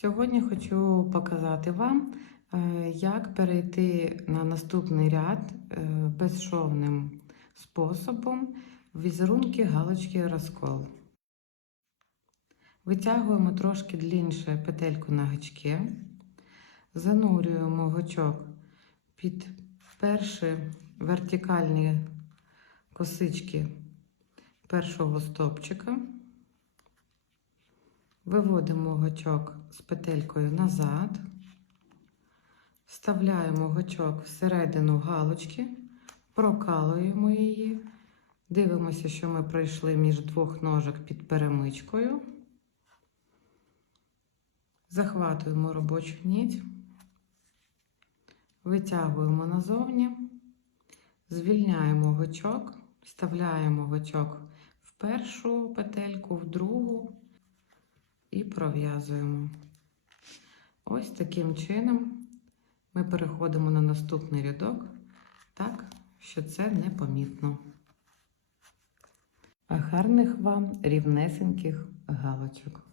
Сьогодні хочу показати вам, е, як перейти на наступний ряд е, безшовним способом візерунки галочки розкол. Витягуємо трошки длінше петельку на гачки, занурюємо гачок під перші вертикальні косички першого стопчика. Виводимо гачок з петелькою назад, вставляємо гачок всередину галочки, прокалуємо її, дивимося, що ми пройшли між двох ножок під перемичкою, захватуємо робочу нить, витягуємо назовні, звільняємо гачок, вставляємо гачок в першу петельку, в другу і пров'язуємо. Ось таким чином ми переходимо на наступний рядок, так, що це непомітно. Гарних вам рівнесеньких галочок.